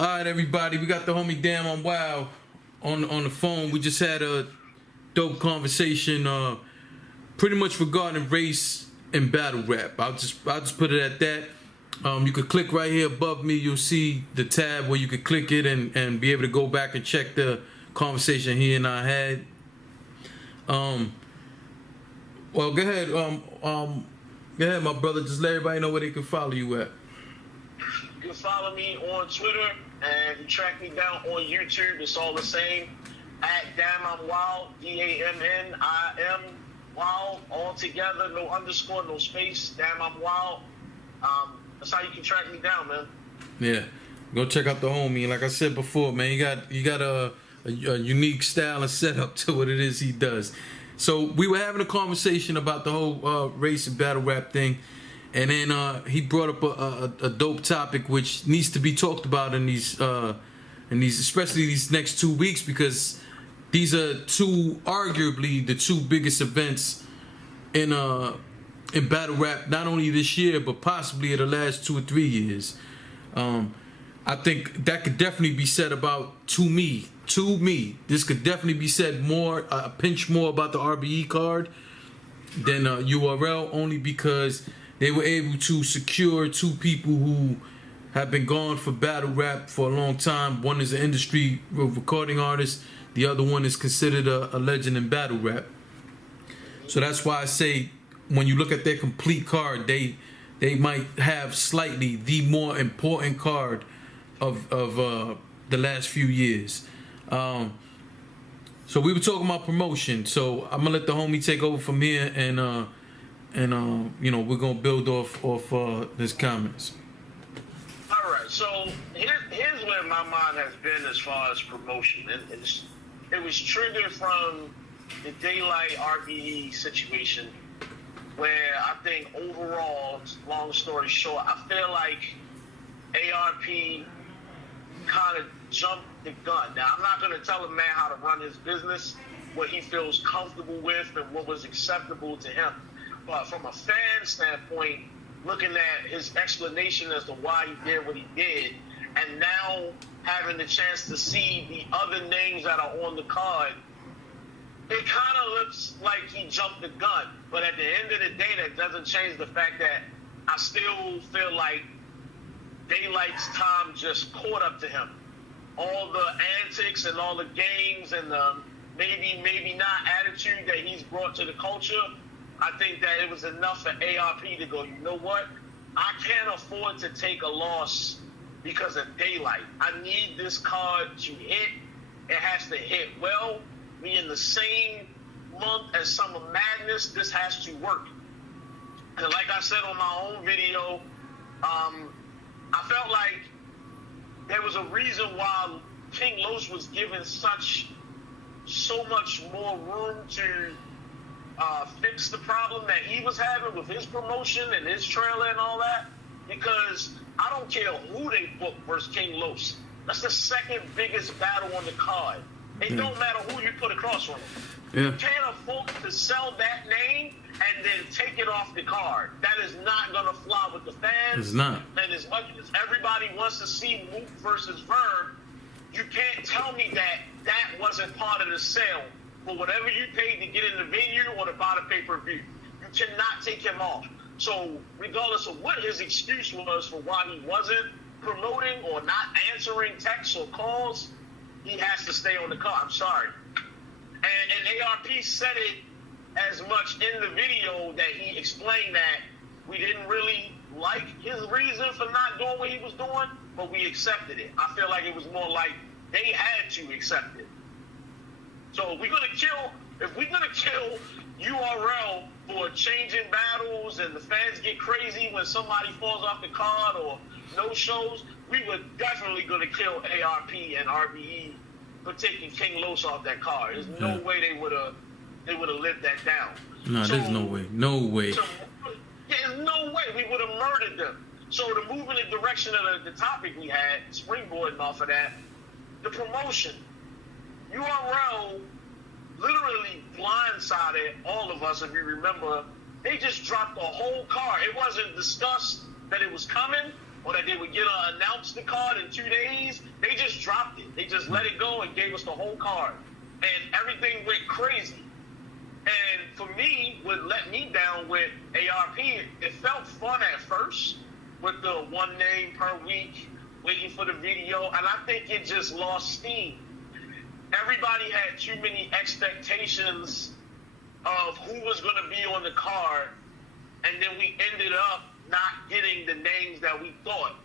All right, everybody, we got the homie Damnimwild on the phone. We just had a dope conversation, pretty much regarding race and battle rap. I'll just put it at that. You could click right here above me. You'll see the tab where you could click it and be able to go back and check the conversation he and I had. Well, go ahead. Go ahead, my brother. Just let everybody know where they can follow you at. You can follow me on Twitter and track me down on YouTube. It's all the same. At Damnimwild, DAMNIM Wild, all together, no underscore, no space. Damnimwild. That's how you can track me down, man. Yeah, go check out the homie. Like I said before, man, you got a unique style and setup to what it is he does. So we were having a conversation about the whole race and battle rap thing, and then he brought up a dope topic which needs to be talked about in these especially these next 2 weeks, because these are arguably the two biggest events in battle rap, not only this year but possibly in the last 2 or 3 years. I think that could definitely be said about to me. This could definitely be said more, a pinch more about the RBE card than URL, only because they were able to secure two people who have been gone for battle rap for a long time. One is an industry recording artist. The other one is considered a legend in battle rap. So that's why I say when you look at their complete card, they might have slightly the more important card of the last few years. So we were talking about promotion. So I'm gonna let the homie take over from here, and you know, we're gonna build off his comments. All right. So here's where my mind has been as far as promotion. It was triggered from the Daylight RBE situation, where I think overall, long story short, I feel like ARP kind of jumped the gun. Now, I'm not going to tell a man how to run his business, what he feels comfortable with and what was acceptable to him. But from a fan standpoint, looking at his explanation as to why he did what he did, and now having the chance to see the other names that are on the card, it kind of looks like he jumped the gun. But at the end of the day, that doesn't change the fact that I still feel like Daylight's time just caught up to him. All the antics and all the games and the maybe not attitude that he's brought to the culture, I think that it was enough for ARP to go, you know what? I can't afford to take a loss because of Daylight. I need this card to hit. It has to hit well. We in the same month as Summer Madness. This has to work. And like I said on my own video, I felt like there was a reason why King Los was given so much more room to fix the problem that he was having with his promotion and his trailer and all that, because I don't care who they book versus King Los. That's the second biggest battle on the card. It don't matter who you put across from him. Yeah. You can't afford to sell that name and then take it off the card. That is not going to fly with the fans. It's not. And as much as everybody wants to see Mook versus Verb, you can't tell me that wasn't part of the sale for whatever you paid to get in the venue or to buy the pay-per-view. You cannot take him off. So regardless of what his excuse was for why he wasn't promoting or not answering texts or calls, he has to stay on the card. I'm sorry. And ARP said it as much in the video that he explained that we didn't really like his reason for not doing what he was doing, but we accepted it. I feel like it was more like they had to accept it. So if we're gonna kill URL for changing battles and the fans get crazy when somebody falls off the card or no shows, we were definitely gonna kill ARP and RBE for taking King Los off that card. There's no way they would have lived that down. No, there's no way. No way. So, there's no way we would have murdered them. So to move in the direction of the topic we had, springboarding off of that, the promotion. URL literally blindsided all of us, if you remember. They just dropped the whole card. It wasn't discussed that it was coming. or that they would announce the card in 2 days. They just dropped it. They just let it go and gave us the whole card. And everything went crazy. And for me, what let me down with ARP, it felt fun at first with the one name per week, waiting for the video, and I think it just lost steam. Everybody had too many expectations of who was going to be on the card, and then we ended up not getting the names that we thought.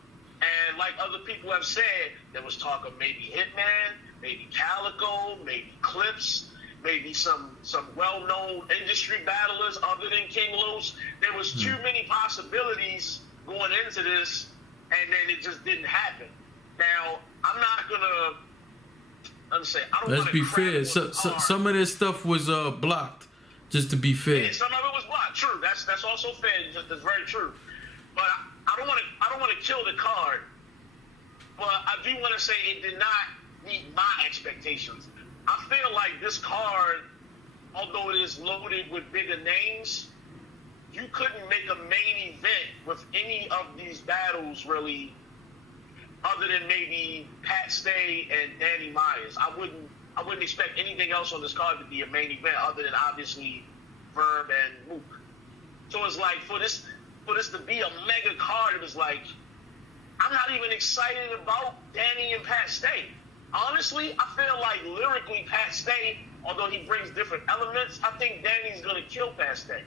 And like other people have said, there was talk of maybe Hitman, maybe Calico, maybe Clips, maybe some well-known industry battlers other than King Los. There was too many possibilities going into this, and then it just didn't happen. Now, I'm not gonna. Let's be fair. Some of this stuff was blocked. Just to be fair. Yeah, some of it was blocked. True. That's also fair. That's very true. But I don't want to kill the card. But I do want to say it did not meet my expectations. I feel like this card, although it is loaded with bigger names, you couldn't make a main event with any of these battles really, other than maybe Pat Stay and Danny Myers. I wouldn't expect anything else on this card to be a main event other than obviously Verb and Mook. So it's like for this to be a mega card, it was like I'm not even excited about Danny and Pat Stay. Honestly, I feel like lyrically Pat Stay, although he brings different elements, I think Danny's gonna kill Pat Stay.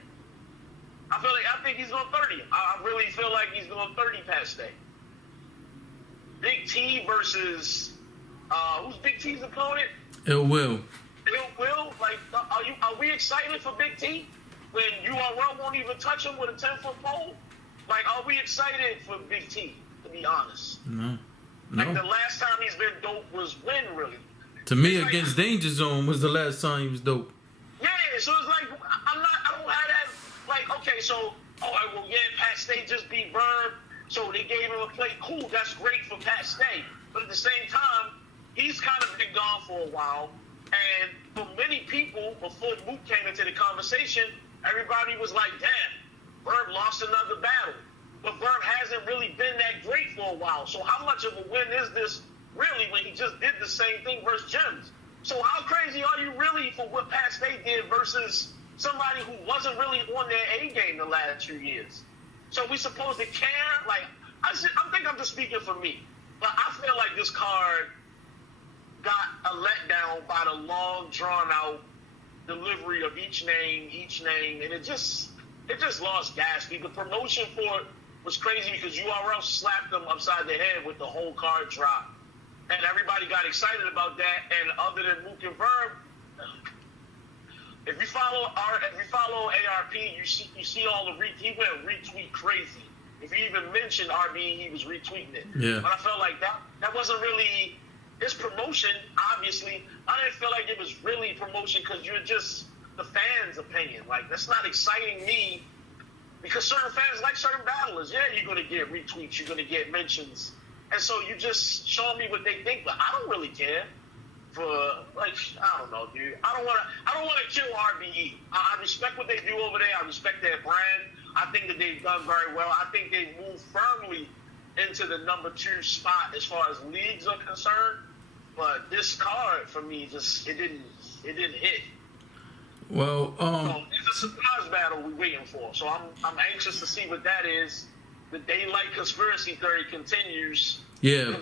I think he's going 30. I really feel like he's going 30 Pat Stay. Big T versus who's Big T's opponent? Ill Will. Ill Will? Like, are we excited for Big T when URL won't even touch him with a 10-foot pole? Like, are we excited for Big T? To be honest, no. Like the last time he's been dope was when really. To me, it's against Danger Zone was the last time he was dope. Yeah, so it's like I don't have that. Like, okay, so Pat Stay just beat Verb, so they gave him a plate. Cool, that's great for Pat Stay. But at the same time, he's kind of been gone for a while. And for many people, before Mook came into the conversation, everybody was like, damn, Verb lost another battle. But Verb hasn't really been that great for a while. So how much of a win is this really when he just did the same thing versus Gems? So how crazy are you really for what Pat Stay did versus somebody who wasn't really on their A game the last 2 years? So we supposed to care? Like, I think I'm just speaking for me. But I feel like this card got a letdown by the long, drawn-out delivery of each name, and it just lost gas. The promotion for it was crazy because URL slapped them upside the head with the whole card drop. And everybody got excited about that. And other than Mook and Verb, if you follow ARP, you see all the he went retweet crazy. If you even mentioned RBE, he was retweeting it. Yeah. But I felt like that wasn't really his promotion. Obviously, I didn't feel like it was really promotion because you're just the fans' opinion. Like, that's not exciting me because certain fans like certain battlers. Yeah, you're gonna get retweets, you're gonna get mentions, and so you just show me what they think. But I don't really care. For like, I don't know, dude. I don't want to kill RBE. I respect what they do over there. I respect their brand. I think that they've done very well. I think they've moved firmly into the number 2 spot as far as leagues are concerned. But this card for me it didn't hit. Well, so it's a surprise battle we're waiting for. So I'm anxious to see what that is. The daylight conspiracy theory continues. Yeah,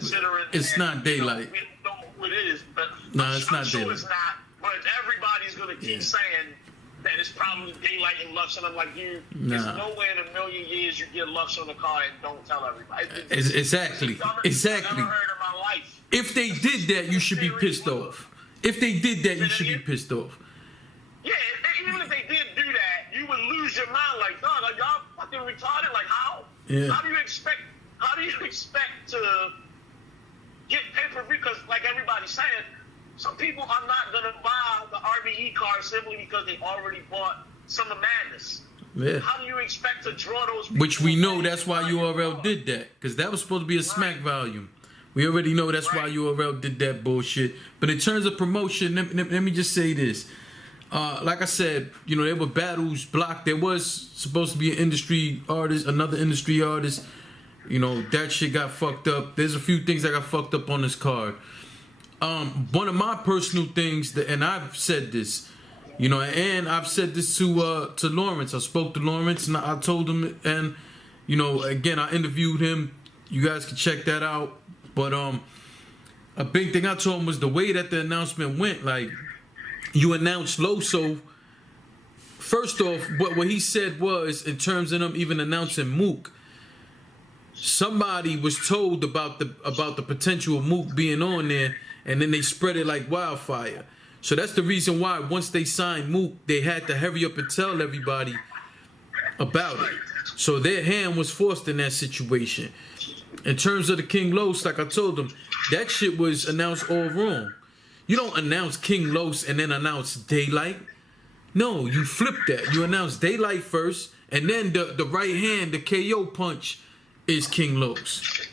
it's not daylight. We don't know who it is, but it's not sure daylight. It's not. But everybody's gonna keep saying that it's probably daylight and Lux, and I'm like, there's nowhere in a million years you get Lux on the car and don't tell everybody. Exactly. I've never heard in my life. If they did that, you should be pissed off. If they did that, you should be pissed off. Yeah, even if they did do that, you would lose your mind. Like, dog, are y'all fucking retarded? Like, how? Yeah. How do you expect to get pay-per-view? Because, like everybody's saying, some people are not going to buy the RBE card simply because they already bought Summer Madness. Yeah. How do you expect to draw those people? Which we know that's why URL did that. Because that was supposed to be a smack volume. We already know that's why URL did that bullshit. But in terms of promotion, let me just say this. Like I said, there were battles blocked. There was supposed to be an industry artist, another industry artist. You know, that shit got fucked up. There's a few things that got fucked up on this card. One of my personal things, and I've said this, you know, and I've said this to Lawrence. I spoke to Lawrence and I told him, and you know, again, I interviewed him. You guys can check that out. But a big thing I told him was the way that the announcement went. Like, you announced Loso. First off, what he said was, in terms of them even announcing Mook, somebody was told about the potential of Mook being on there, and then they spread it like wildfire. So that's the reason why once they signed Mook, they had to hurry up and tell everybody about it. So their hand was forced in that situation. In terms of the King Los, like I told them, that shit was announced all wrong. You don't announce King Los and then announce Daylight. No, you flip that. You announce Daylight first, and then the right hand, the KO punch, is King Los.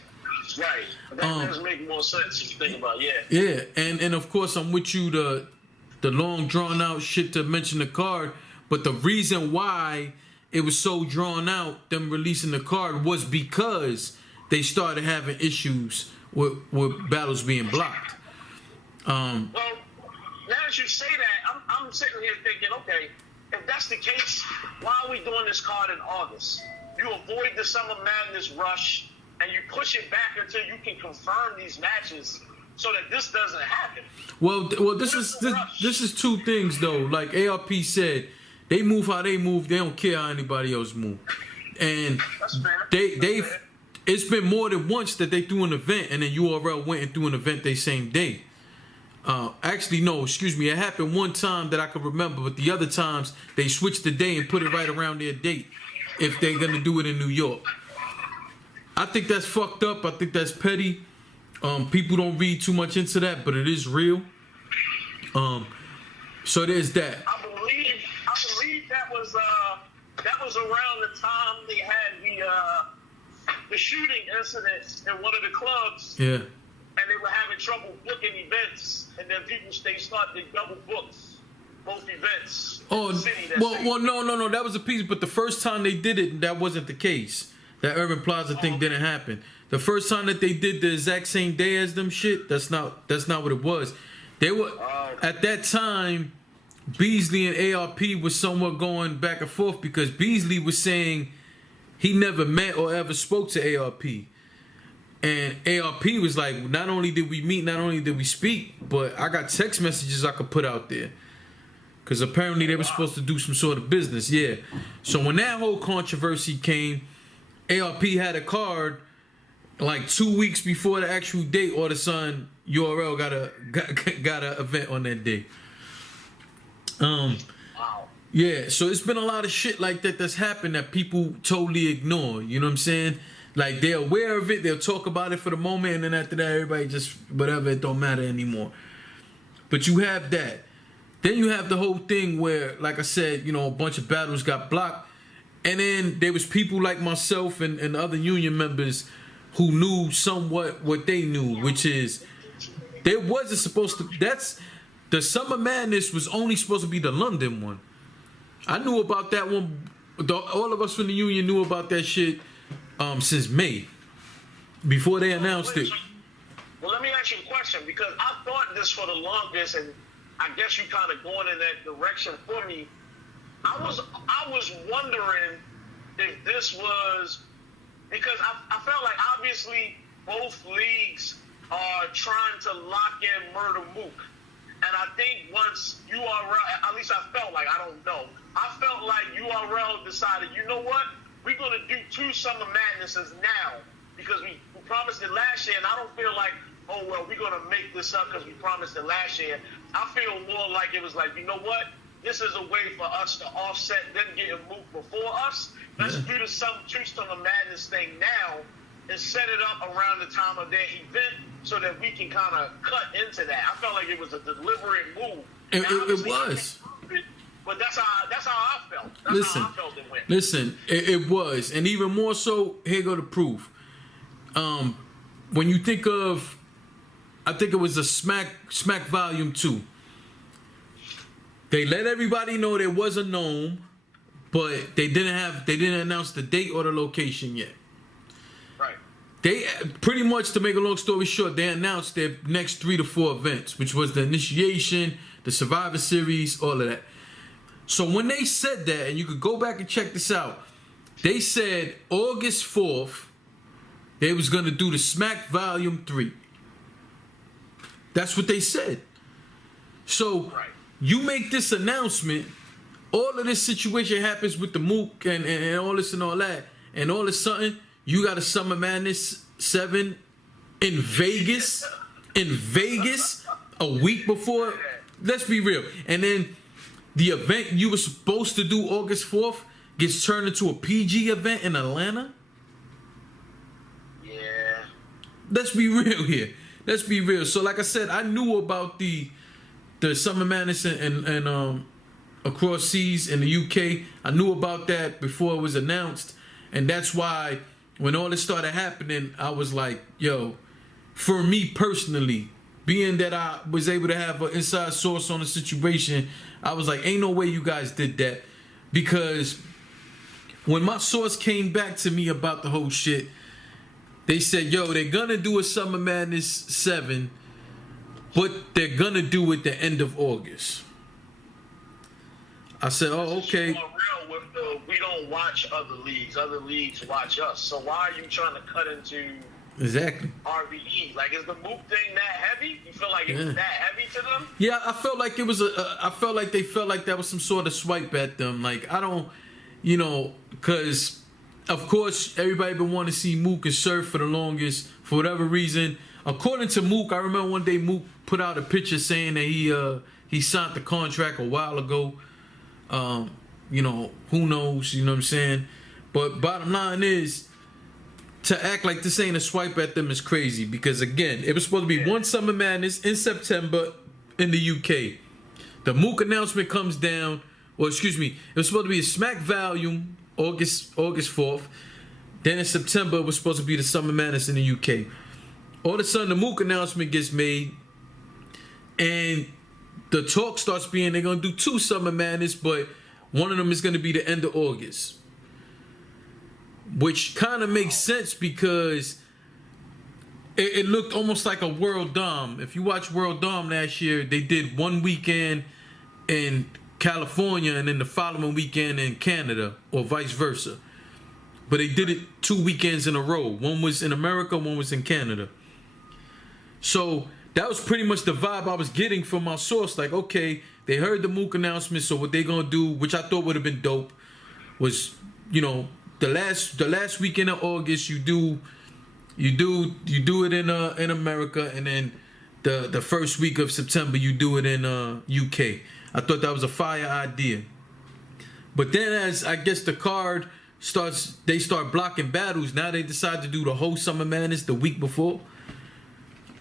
Right. That does make more sense if you think about it. Yeah, and of course I'm with you, the long drawn out shit to mention the card, but the reason why it was so drawn out, them releasing the card, was because they started having issues with battles being blocked. Well, now as you say that, I'm sitting here thinking, okay, if that's the case, why are we doing this card in August? You avoid the Summer Madness rush, and you push it back until you can confirm these matches so that this doesn't happen. Well, this is two things though. Like ARP said, they move how they move. They don't care how anybody else move. And it's been more than once that they threw an event and then URL went and threw an event they same day. Actually, no, excuse me. It happened one time that I can remember, but the other times they switched the day and put it right around their date if they're gonna do it in New York. I think that's fucked up. I think that's petty. People don't read too much into that, but it is real. So there's that. I believe that was around the time they had the shooting incident in one of the clubs. Yeah. And they were having trouble booking events, and then they started double books both events. Oh, well, no, that was a piece. But the first time they did it, that wasn't the case. That Urban Plaza thing didn't happen. The first time that they did the exact same day as them shit, that's not what it was. They were at that time. Beasley and ARP was somewhat going back and forth because Beasley was saying he never met or ever spoke to ARP. And ARP was like, not only did we meet, not only did we speak, but I got text messages I could put out there. Because apparently they were supposed to do some sort of business, yeah. So when that whole controversy came, ARP had a card like 2 weeks before the actual date, all of a sudden URL got a event on that day. Wow. Yeah, so it's been a lot of shit like that that's happened that people totally ignore. You know what I'm saying? Like, they're aware of it, they'll talk about it for the moment, and then after that, everybody just, whatever, it don't matter anymore. But you have that. Then you have the whole thing where, like I said, you know, a bunch of battles got blocked, and then there was people like myself and other union members who knew somewhat what they knew, which is, there wasn't supposed to, the Summer Madness was only supposed to be the London one. I knew about that one, all of us from the union knew about that shit since May, before they announced it. Well, let me ask you a question, because I thought this for the longest, and I guess you kind of going in that direction for me. I was wondering if this was, because I felt like obviously both leagues are trying to lock in Murder Mook. And I think once URL, at least I felt like, I don't know, I felt like URL decided, you know what, we're going to do 2 Summer Madnesses now, because we promised it last year, and I don't feel like, oh, well, we're going to make this up because we promised it last year. I feel more like it was like, you know what, this is a way for us to offset them getting moved before us. Let's do the 2 Summer Madness thing now and set it up around the time of their event so that we can kind of cut into that. I felt like it was a deliberate move. It was. But that's how I felt. That's how I felt it went. Listen, it was. And even more so, here go the proof. When you think of, I think it was a Smack Volume 2. They let everybody know there was a gnome, but they didn't announce the date or the location yet. Right. They pretty much, to make a long story short, they announced their next 3 to 4 events, which was the Initiation, the Survivor Series, all of that. So when they said that, and you could go back and check this out, they said August 4th, they was going to do the Smack Volume 3. That's what they said. So you make this announcement, all of this situation happens with the Mook and all this and all that, and all of a sudden, you got a Summer Madness 7 in Vegas, a week before. Let's be real. And then the event you were supposed to do August 4th gets turned into a PG event in Atlanta. Yeah. Let's be real here. Let's be real. So like I said, I knew about the Summer Madness and across seas in the UK. I knew about that before it was announced. And that's why when all this started happening, I was like, yo, for me personally, being that I was able to have an inside source on the situation, I was like, ain't no way you guys did that. Because when my source came back to me about the whole shit, they said, yo, they're gonna do a Summer Madness 7, but they're gonna do it the end of August. I said, oh, okay. We don't watch other leagues. Other leagues watch us. So why are you trying to cut into exactly RBE? Like, is the Mook thing that heavy? You feel like it was that heavy to them? Yeah, I felt like it was I felt like they felt like that was some sort of swipe at them. Like, I don't, because of course everybody been wanting to see Mook and Surf for the longest for whatever reason. According to Mook, I remember one day Mook put out a picture saying that he signed the contract a while ago. Who knows, you know what I'm saying? But bottom line is, to act like this ain't a swipe at them is crazy, because again, it was supposed to be one Summer Madness in September in the UK. The Mook announcement comes down, it was supposed to be a Smack Volume August 4th. Then in September it was supposed to be the Summer Madness in the UK. All of a sudden the Mook announcement gets made, and the talk starts being they're gonna do 2 Summer Madness, but one of them is gonna be the end of August. Which kind of makes sense because it looked almost like a World Dom. If you watch World Dom last year, they did one weekend in California and then the following weekend in Canada, or vice versa. But they did it 2 weekends in a row. One was in America, one was in Canada. So that was pretty much the vibe I was getting from my source. Like, okay, they heard the Mook announcement, so what they gonna do, which I thought would have been dope, was, the last weekend of August you do it in America, and then the first week of September you do it in UK. I thought that was a fire idea. But then as I guess the card they start blocking battles. Now they decide to do the whole Summer Madness the week before.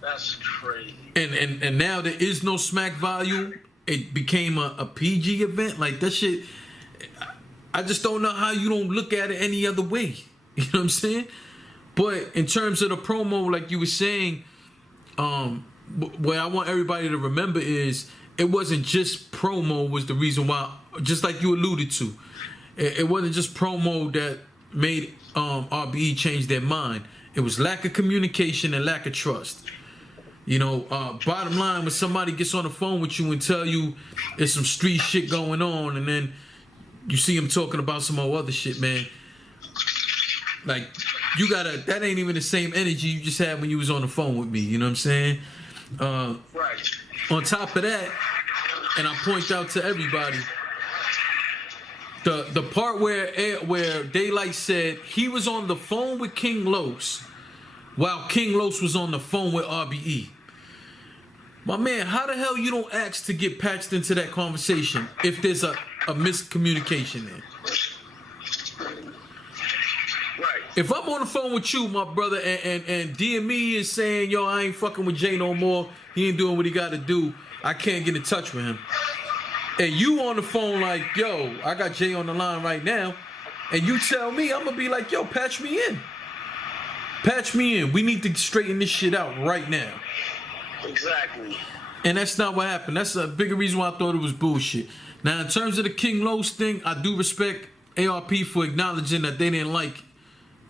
That's crazy. And now there is no Smack Volume. It became a PG event. Like, that shit, I just don't know how you don't look at it any other way. You know what I'm saying? But in terms of the promo, like you were saying, what I want everybody to remember is it wasn't just promo was the reason why, just like you alluded to. It wasn't just promo that made RBE change their mind. It was lack of communication and lack of trust. Bottom line, when somebody gets on the phone with you and tell you there's some street shit going on, and then you see them talking about some other shit, man. Like, that ain't even the same energy you just had when you was on the phone with me. You know what I'm saying? Right. On top of that, and I point out to everybody, the part where Daylight said he was on the phone with King Los while King Los was on the phone with RBE. My man, how the hell you don't ask to get patched into that conversation if there's a miscommunication there? Right. If I'm on the phone with you, my brother, and DME is saying, yo, I ain't fucking with Jay no more, he ain't doing what he got to do, I can't get in touch with him. And you on the phone like, yo, I got Jay on the line right now, and you tell me, I'm going to be like, yo, patch me in. Patch me in. We need to straighten this shit out right now. Exactly. And that's not what happened. That's a bigger reason why I thought it was bullshit. Now, in terms of the King Los thing, I do respect ARP for acknowledging that they didn't like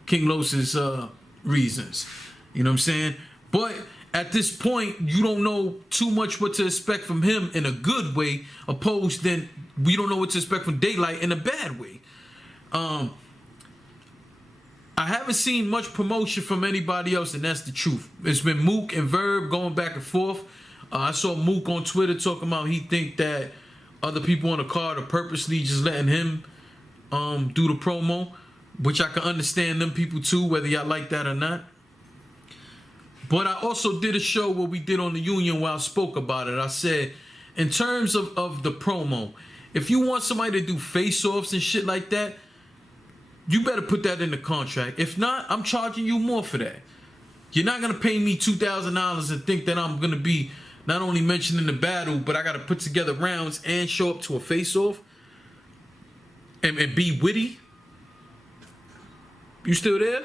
King Los's reasons. You know what I'm saying? But at this point, you don't know too much what to expect from him in a good way, opposed then we don't know what to expect from Daylight in a bad way. I haven't seen much promotion from anybody else, and that's the truth. It's been Mook and Verb going back and forth. I saw Mook on Twitter talking about he think that other people on the card are purposely just letting him do the promo, which I can understand them people too, whether y'all like that or not. But I also did a show where we did on the Union where I spoke about it. I said, in terms of the promo, if you want somebody to do face-offs and shit like that, you better put that in the contract. If not, I'm charging you more for that. You're not going to pay me $2,000 and think that I'm going to be not only mentioned in the battle, but I got to put together rounds and show up to a face-off and be witty. You still there?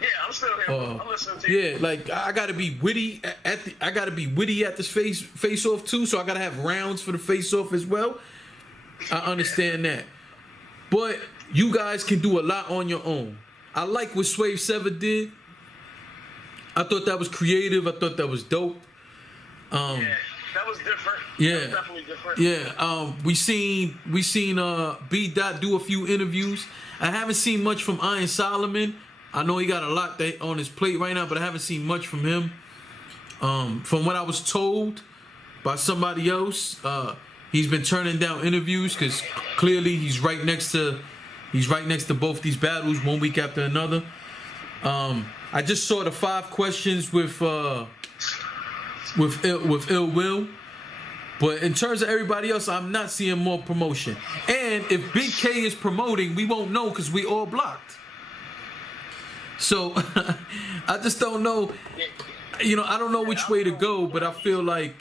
Yeah, I'm still here. I'm listening to you. Yeah, like I gotta be witty at this face off too. So I gotta have rounds for the face off as well. I understand that, but you guys can do a lot on your own. I like what Swave 7 did. I thought that was creative. I thought that was dope. Yeah, that was different. Yeah, that was definitely different. Yeah, we seen B Dot do a few interviews. I haven't seen much from Iron Solomon. I know he got a lot on his plate right now, but I haven't seen much from him. From what I was told by somebody else, he's been turning down interviews because clearly he's right next to both these battles, one week after another. I just saw the 5 questions with Ill Will, but in terms of everybody else, I'm not seeing more promotion. And if Big K is promoting, we won't know because we all blocked. So I just don't know. You know, I don't know which way to go, but I feel like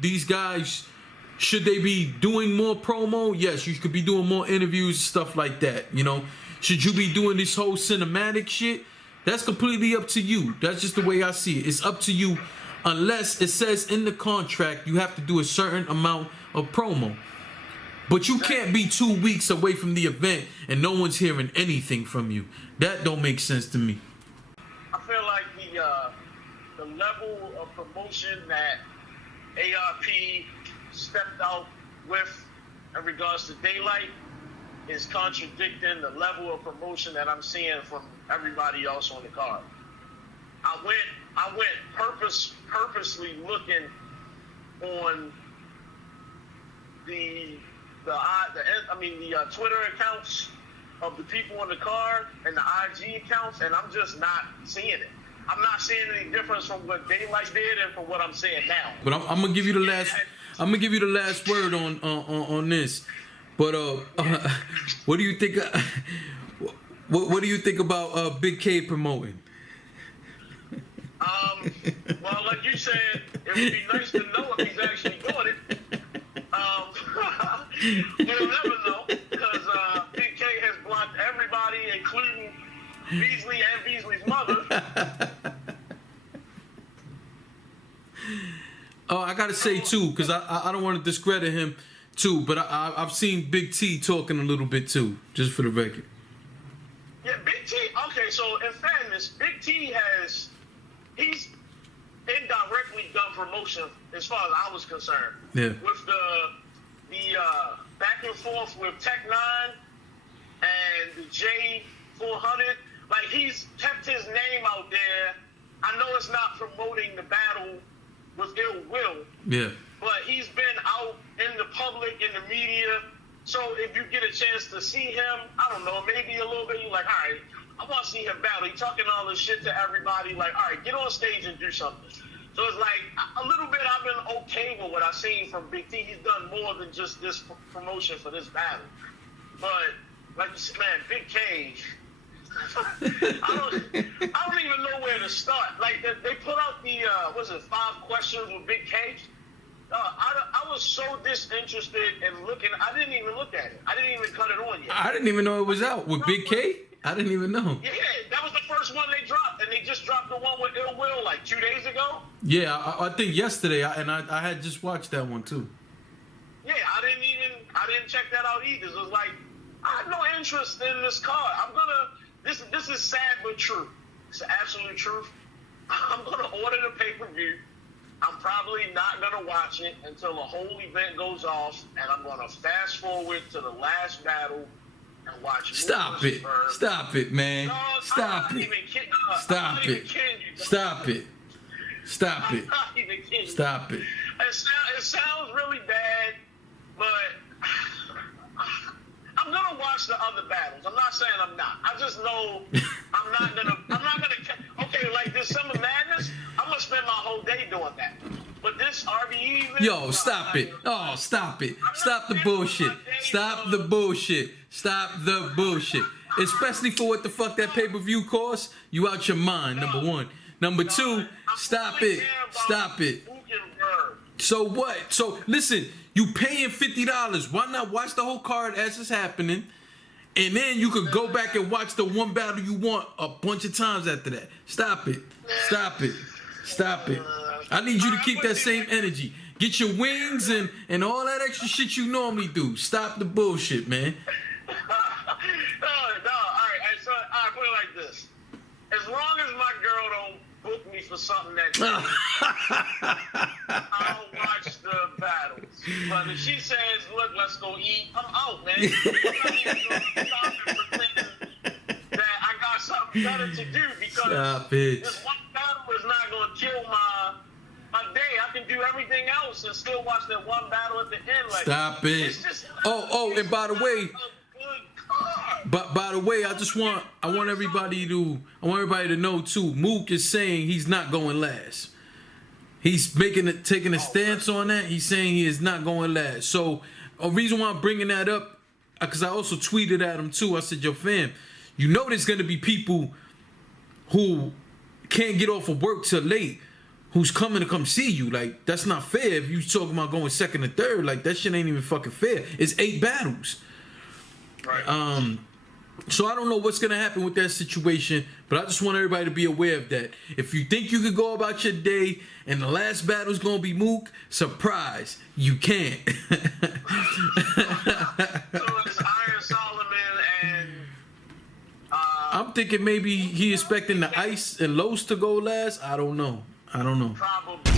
these guys, should they be doing more promo? Yes, you could be doing more interviews, stuff like that. You know, should you be doing this whole cinematic shit? That's completely up to you. That's just the way I see it. It's up to you, unless it says in the contract you have to do a certain amount of promo. But you can't be 2 weeks away from the event and no one's hearing anything from you. That don't make sense to me. I feel like the level of promotion that ARP stepped out with in regards to Daylight is contradicting the level of promotion that I'm seeing from everybody else on the card. I went purposely looking on the Twitter accounts of the people on the card and the IG accounts, and I'm just not seeing it. I'm not seeing any difference from what Daylight did and from what I'm seeing now. But I'm gonna give you the last. I'm gonna give you the last word on this. But what do you think? What do you think about Big K promoting? Well, like you said, it would be nice to know if he's actually doing it. We'll never know because Big K has blocked everybody, including Beasley and Beasley's mother. Oh, I gotta say too, because I don't want to discredit him too, but I've seen Big T talking a little bit too, just for the record. Yeah, Big T. Okay, so in fairness, Big T he's indirectly done promotion as far as I was concerned. Yeah. With the back and forth with Tech 9 and the J400, like he's kept his name out there. I know it's not promoting the battle with Ill Will. Yeah. But he's been out in the public, in the media. So if you get a chance to see him, I don't know, maybe a little bit, you're like, all right, I want to see him battle. He's talking all this shit to everybody. Like, all right, get on stage and do something. So it's like a little bit I've been okay with what I've seen from Big T. He's done more than just this promotion for this battle. But, like you said, man, Big K, I don't even know where to start. Like, they put out the, 5 questions with Big K? I was so disinterested in looking. I didn't even look at it. I didn't even cut it on yet. I didn't even know it was out with Big K. I didn't even know. Yeah, that was the first one they dropped, and they just dropped the one with Ill Will like 2 days ago. Yeah, I think yesterday, I had just watched that one too. Yeah, I didn't check that out either. So it was like, I have no interest in this card. this is sad but true. It's the absolute truth. I'm gonna order the pay-per-view. I'm probably not gonna watch it until the whole event goes off, and I'm gonna fast forward to the last battle and watch. Stop it! Stop it, man! Stop it! Stop it! Stop it! Stop it! Stop it! It sounds really bad, but I'm gonna watch the other battles. I'm not saying I'm not. I just know I'm not gonna. Okay, like this Summer Madness, I'm gonna spend my whole day doing that. But this RBE event, yo, stop it! Oh, stop it! Stop the bullshit! Stop the bullshit! Stop the bullshit! Especially for what the fuck that pay-per-view costs. You out your mind. Number one. Number two. Stop it! Stop it! So what? So listen, you paying $50. Why not watch the whole card as it's happening? And then you could go back and watch the one battle you want a bunch of times after that. Stop it. Stop it. Stop it. I need you to keep that same energy. Get your wings and all that extra shit you normally do. Stop the bullshit, man. No, all right. So I put it like this. As long as my girl don't book me for something that I'll watch the battles. But if she says, look, let's go eat, I'm out, man. I'm not even gonna stop and pretend that I got something better to do, because this one battle is not going to kill my day. I can do everything else and still watch that one battle at the end. Like, stop it. And by the way, but by the way, I want everybody to know too. Mook is saying he's not going last. He's taking a stance on that. He's saying he is not going last. So a reason why I'm bringing that up, because I also tweeted at him too. I said, yo, fam, you know there's gonna be people who can't get off of work till late, who's coming to come see you. Like, that's not fair. If you talking about going second or third, like, that shit ain't even fucking fair. It's 8 battles. Right. So I don't know what's gonna happen with that situation, but I just want everybody to be aware of that. If you think you could go about your day and the last battle is gonna be Mook, surprise, you can't. So it's Iron Solomon and I'm thinking maybe he expecting the Ice and Los to go last. I don't know. probably.